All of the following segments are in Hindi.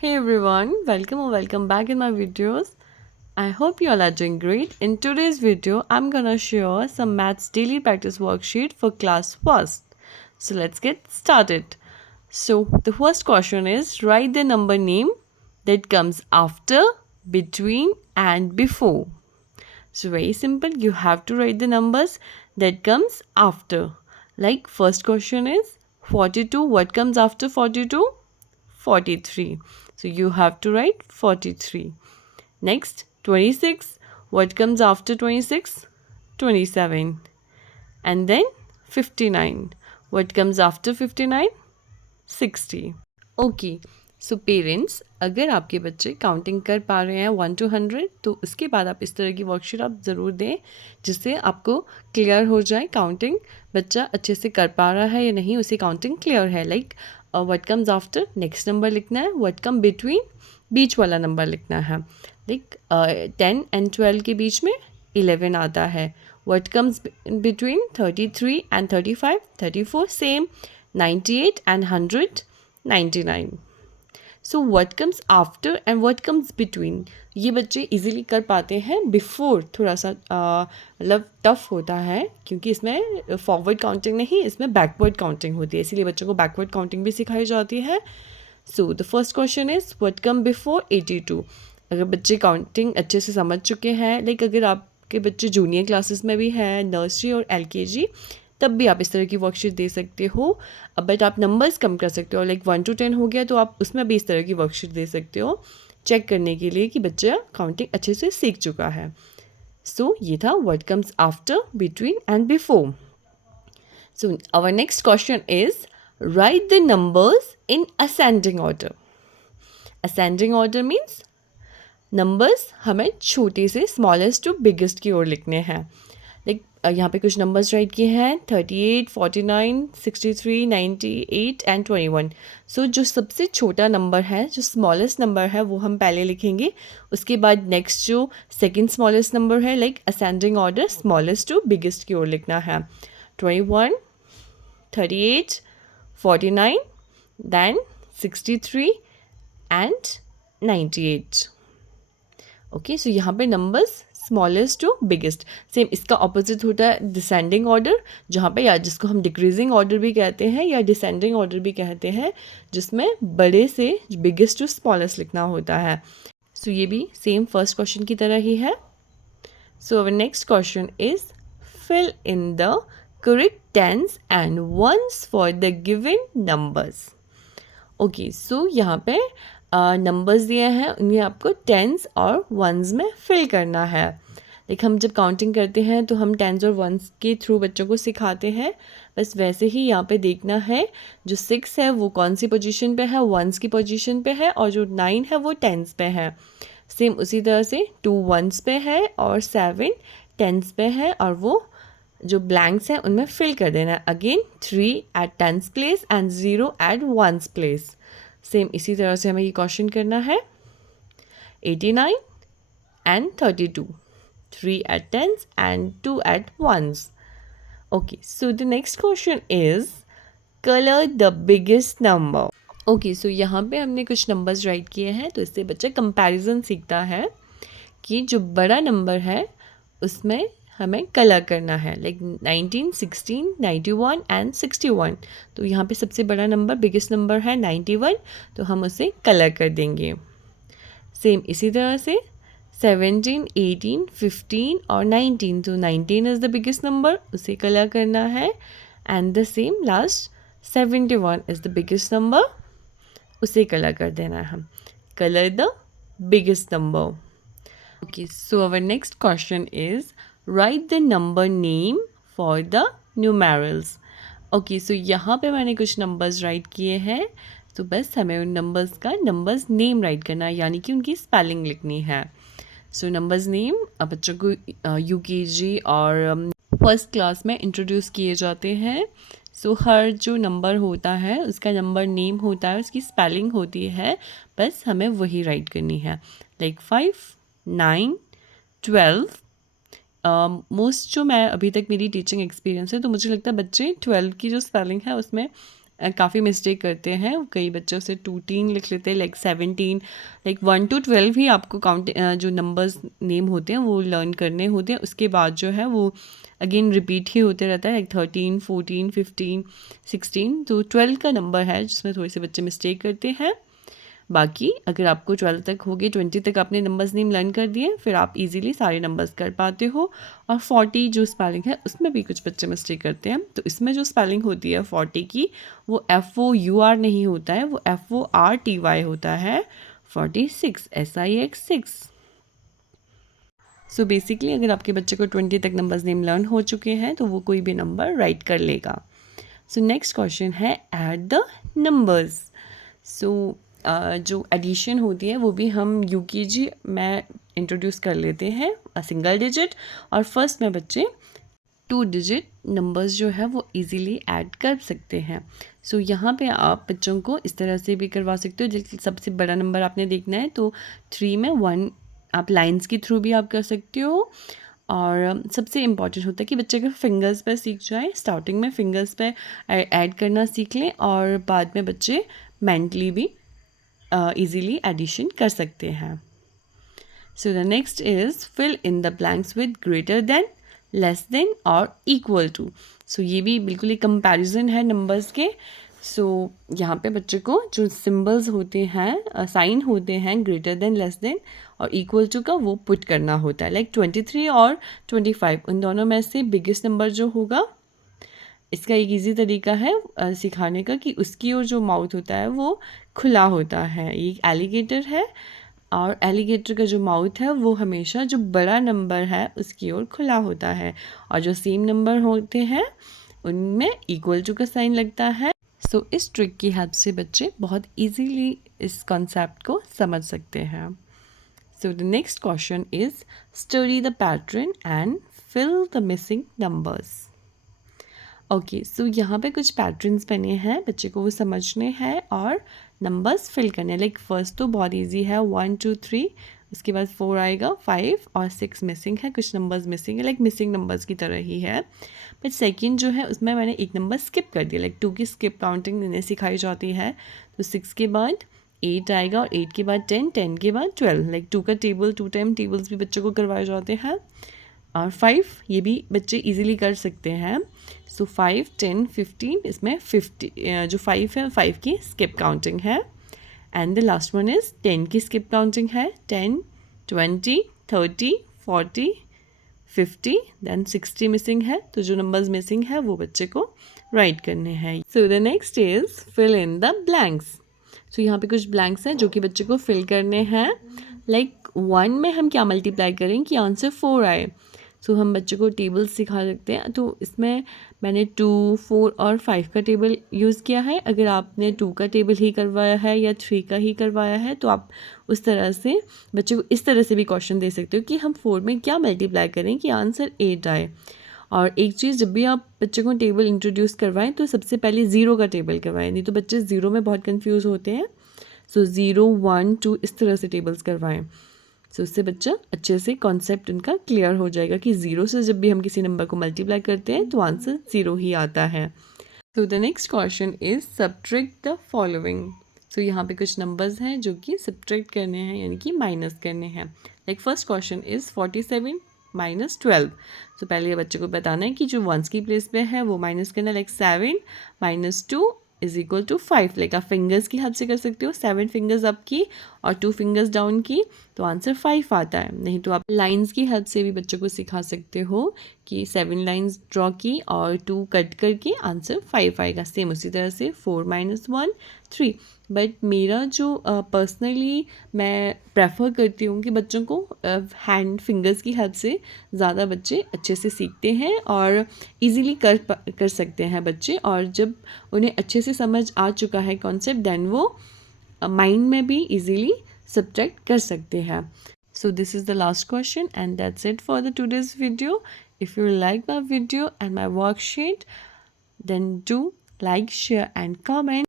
Hey everyone, welcome or welcome back in my videos. I hope you all are doing great. In today's video, I'm gonna share some maths daily practice worksheet for class first. So let's get started. So the first question is write the number name that comes after, between and before. So very simple, you have to write the numbers that comes after. Like first question is 42, what comes after 42? 43. So you have to write 43. Next, 26. What comes after 26? 27. And then 59. What comes after 59? 60. Okay so parents अगर आपके बच्चे काउंटिंग कर पा रहे हैं 1 to 100 तो उसके बाद आप इस तरह की वर्कशीट आप ज़रूर दें जिससे आपको क्लियर हो जाए काउंटिंग बच्चा अच्छे से कर पा रहा है या नहीं उसे काउंटिंग क्लियर है like what comes after next number लिखना है व्हाट कम बिटवीन बीच वाला नंबर लिखना है लाइक 10 and 12 के बीच में 11 आता है what comes between 33 and 35 34 same 98 and 100 99. So what comes after and what comes between ये बच्चे इजीली कर पाते हैं बिफोर थोड़ा सा मतलब टफ होता है क्योंकि इसमें फॉरवर्ड काउंटिंग नहीं इसमें बैकवर्ड काउंटिंग होती है इसीलिए बच्चों को बैकवर्ड काउंटिंग भी सिखाई जाती है so the first question is what come before 82 अगर बच्चे काउंटिंग अच्छे से समझ चुके हैं लाइक अगर आपके बच्चे जूनियर क्लासेस में भी हैं नर्सरी और LKG तब भी आप इस तरह की वर्कशीट दे सकते हो बट आप नंबर्स कम कर सकते हो लाइक 1 to 10 हो गया तो आप उसमें भी इस तरह की वर्कशीट दे सकते हो चेक करने के लिए कि बच्चा काउंटिंग अच्छे से सीख चुका है सो ये था what comes after between and before so our next question is write the numbers in ascending order ascending order means numbers हमें छोटे से स्मॉलेस्ट टू बिगेस्ट की ओर लिखने हैं लाइक यहाँ पे कुछ नंबर्स राइट किए हैं 38 49 63 98 एंड 21 सो जो सबसे छोटा नंबर है जो स्मॉलेस्ट नंबर है वो हम पहले लिखेंगे उसके बाद नेक्स्ट जो सेकंड स्मॉलेस्ट नंबर है like ascending order smallest to biggest की ओर लिखना है 21 38 49 देन 63 एंड 98 ओके सो यहाँ पे numbers smallest to biggest same इसका ऑपोजिट होता है डिसेंडिंग ऑर्डर जहाँ पे या जिसको हम डिक्रीजिंग ऑर्डर भी कहते हैं या डिसेंडिंग ऑर्डर भी कहते हैं जिसमें बड़े से बिगेस्ट टू स्मॉलेस्ट लिखना होता है सो ये भी सेम फर्स्ट क्वेश्चन की तरह ही है so our next question is fill in the correct tense and once for the given numbers okay so यहाँ पे नंबर्स दिए हैं उन्हें आपको टेंस और वंस में फिल करना है लाइक हम जब काउंटिंग करते हैं तो हम टेंस और वंस के थ्रू बच्चों को सिखाते हैं बस वैसे ही यहाँ पे देखना है जो 6 है वो कौन सी पोजीशन पे है वंस की पोजीशन पे है और जो 9 है वो टेंस पे है सेम उसी तरह से 2 वंस पे है और 7 टेंस पे है और वो जो ब्लैंक्स हैं उनमें फिल कर देना है again 3 at tens place and 0 at ones place same इसी तरह से हमें ये क्वेश्चन करना है 89 and 32 3 at tens and 2 at ones okay so the next question is color the biggest number okay so यहाँ पे हमने कुछ नंबर्स राइट किए हैं तो इससे बच्चा कंपैरिजन सीखता है कि जो बड़ा नंबर है उसमें हमें कलर करना है लाइक 19 16 91 एंड 61 तो यहाँ पे सबसे बड़ा नंबर बिगेस्ट नंबर है 91 तो हम उसे कलर कर देंगे सेम इसी तरह से 17 18 15 और 19 तो 19 इज़ द बिगेस्ट नंबर उसे कलर करना है and the same last 71 is the biggest number उसे कलर कर देना है colour the biggest number okay so our next question is write the number name for the numerals okay so यहाँ पे मैंने कुछ नंबर्स राइट किए हैं तो बस हमें उन नंबर्स का नंबर्स नेम राइट करना है यानी कि उनकी स्पेलिंग लिखनी है सो नंबर्स नेम बच्चों को UKG और फर्स्ट क्लास में इंट्रोड्यूस किए जाते हैं सो हर जो नंबर होता है उसका नंबर नेम होता है उसकी स्पेलिंग होती है बस हमें वही राइट करनी है लाइक 5 9 12 मोस्ट जो मैं अभी तक मेरी टीचिंग एक्सपीरियंस है तो मुझे लगता है बच्चे 12 की जो स्पेलिंग है उसमें काफ़ी मिस्टेक करते हैं। कई बच्चों से 2 लिख लेते हैं, लाइक 17, लाइक 1 to 12 ही आपको काउंट जो नंबर्स नेम होते हैं वो लर्न करने होते हैं। उसके बाद जो है वो अगेन रिपीट ही होते रहता है, लाइक 13, 14, 15, 16। तो 12 का नंबर है जिसमें थोड़े से बच्चे मिस्टेक करते हैं। बाकी अगर आपको 12 तक हो गए, 20 तक आपने नंबर्स नेम लर्न कर दिए, फिर आप इजीली सारे नंबर्स कर पाते हो। और 40 जो स्पेलिंग है उसमें भी कुछ बच्चे मिस्टेक करते हैं। तो इसमें जो स्पेलिंग होती है 40 की, वो FOUR नहीं होता है, वो FORTY होता है। 46 SIX 6। सो बेसिकली अगर आपके बच्चे को 20 तक नंबर्स नेम लर्न हो चुके हैं तो वो कोई भी नंबर राइट कर लेगा। सो नेक्स्ट क्वेश्चन है ऐड द नंबर्स। सो जो एडिशन होती है वो भी हम यूकेजी में इंट्रोड्यूस कर लेते हैं, सिंगल डिजिट। और फर्स्ट में बच्चे 2 डिजिट नंबर्स जो है वो इजीली ऐड कर सकते हैं। सो यहाँ पे आप बच्चों को इस तरह से भी करवा सकते हो। जैसे सबसे बड़ा नंबर आपने देखना है तो 3 में 1 आप लाइंस के थ्रू भी आप कर सकते हो। और सबसे इम्पॉर्टेंट होता है कि बच्चे के फिंगर्स पे सीख जाए। स्टार्टिंग में फिंगर्स पे ऐड करना सीख लें और बाद में बच्चे मेंटली भी easily एडिशन कर सकते हैं। So the next is fill in the blanks with greater than, less than और इक्वल टू। सो ये भी बिल्कुल एक कंपैरिजन है नंबर्स के। सो यहाँ पे बच्चे को जो सिंबल्स होते हैं, साइन होते हैं ग्रेटर देन, लेस देन और इक्वल टू का, वो पुट करना होता है। लाइक 23 और 25 उन दोनों में से बिगेस्ट नंबर जो होगा, इसका एक इजी तरीका है सिखाने का कि उसकी ओर जो माउथ होता है वो खुला होता है। ये एक एलिगेटर है और एलिगेटर का जो माउथ है वो हमेशा जो बड़ा नंबर है उसकी ओर खुला होता है, और जो सेम नंबर होते हैं उनमें इक्वल टू का साइन लगता है। सो इस ट्रिक की हेल्प से बच्चे बहुत इजीली इस कॉन्सेप्ट को समझ सकते हैं। So the next question is study the pattern and fill the missing numbers. Okay, so यहाँ पे कुछ पैटर्न्स बने हैं, बच्चे को वो समझने हैं और नंबर्स फिल करने हैं। लाइक फर्स्ट तो बहुत इजी है, 1 2 3, उसके बाद 4 आएगा, 5 और 6 मिसिंग है, कुछ नंबर्स मिसिंग है, लाइक मिसिंग नंबर्स की तरह ही है। बट सेकंड जो है उसमें मैंने एक नंबर स्किप कर दिया, लाइक 2 की स्किप काउंटिंग इन्हें सिखाई जाती है। तो 6 के बाद 8 आएगा और 8 के बाद 10, 10 के बाद 12, लाइक 2 का टेबल, 2 टाइम टेबल्स भी बच्चों को करवाए जाते हैं। और 5 ये भी बच्चे इजीली कर सकते हैं। सो 5, 10, 15, इसमें 50 जो 5 है 5 की स्किप काउंटिंग है। And the last one is 10 की स्किप काउंटिंग है, 10, 20, 30, 40, 50, देन 60 मिसिंग है। तो जो नंबर्स मिसिंग है वो बच्चे को राइट करने हैं। So the next is fill in the blanks. So यहाँ पे कुछ ब्लैंक्स हैं जो कि बच्चे को फिल करने हैं। लाइक 1 में हम क्या मल्टीप्लाई करें कि आंसर 4 आए। सो हम बच्चों को टेबल सिखा सकते हैं। तो इसमें मैंने 2, 4 और 5 का टेबल यूज़ किया है। अगर आपने 2 का टेबल ही करवाया है या 3 का ही करवाया है तो आप उस तरह से बच्चे को इस तरह से भी क्वेश्चन दे सकते हो कि हम 4 में क्या मल्टीप्लाई करें कि आंसर 8 आए। और एक चीज़, जब भी आप बच्चे को टेबल इंट्रोड्यूस करवाएं तो सबसे पहले 0 का टेबल करवाएं, नहीं तो बच्चे 0 में बहुत कन्फ्यूज़ होते हैं। सो 0, 1, 2 इस तरह से टेबल्स करवाएं। सो उससे बच्चा अच्छे से कॉन्सेप्ट उनका क्लियर हो जाएगा कि 0 से जब भी हम किसी नंबर को मल्टीप्लाई करते हैं तो आंसर 0 ही आता है। So the next question is subtract the following. So यहाँ पे कुछ नंबर्स हैं जो कि सब्ट्रैक्ट करने हैं, यानी कि माइनस करने हैं। Like first question is 47 minus 12। तो पहले बच्चे को बताना है कि जो वंस की प्लेस पे है वो माइनस करना है। Like 7 minus 2 is equal to 5। Like आप फिंगर्स की हेल्प से कर सकते हो, 7 फिंगर्स अप की और 2 फिंगर्स डाउन की, तो आंसर 5 आता है। नहीं तो आप लाइंस की हेल्प से भी बच्चों को सिखा सकते हो कि 7 लाइंस ड्रॉ की और 2 कट करके आंसर 5 आएगा। सेम उसी तरह से 4 माइनस 1 3। बट मेरा जो पर्सनली मैं प्रेफर करती हूँ कि बच्चों को हैंड फिंगर्स की हेल्प से ज़्यादा बच्चे अच्छे से सीखते हैं और इजीली कर सकते हैं बच्चे। और जब उन्हें अच्छे से समझ आ चुका है कॉन्सेप्ट, देन वो माइंड में भी इजीली सब्ट्रैक्ट कर सकते हैं। So this is the last question and that's it for the today's video. If you like my video and my worksheet, then do like, share and comment.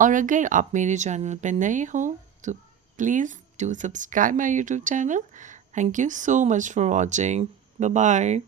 और अगर आप मेरे चैनल पर नए हो तो please do subscribe my YouTube channel. Thank you so much for watching. Bye bye.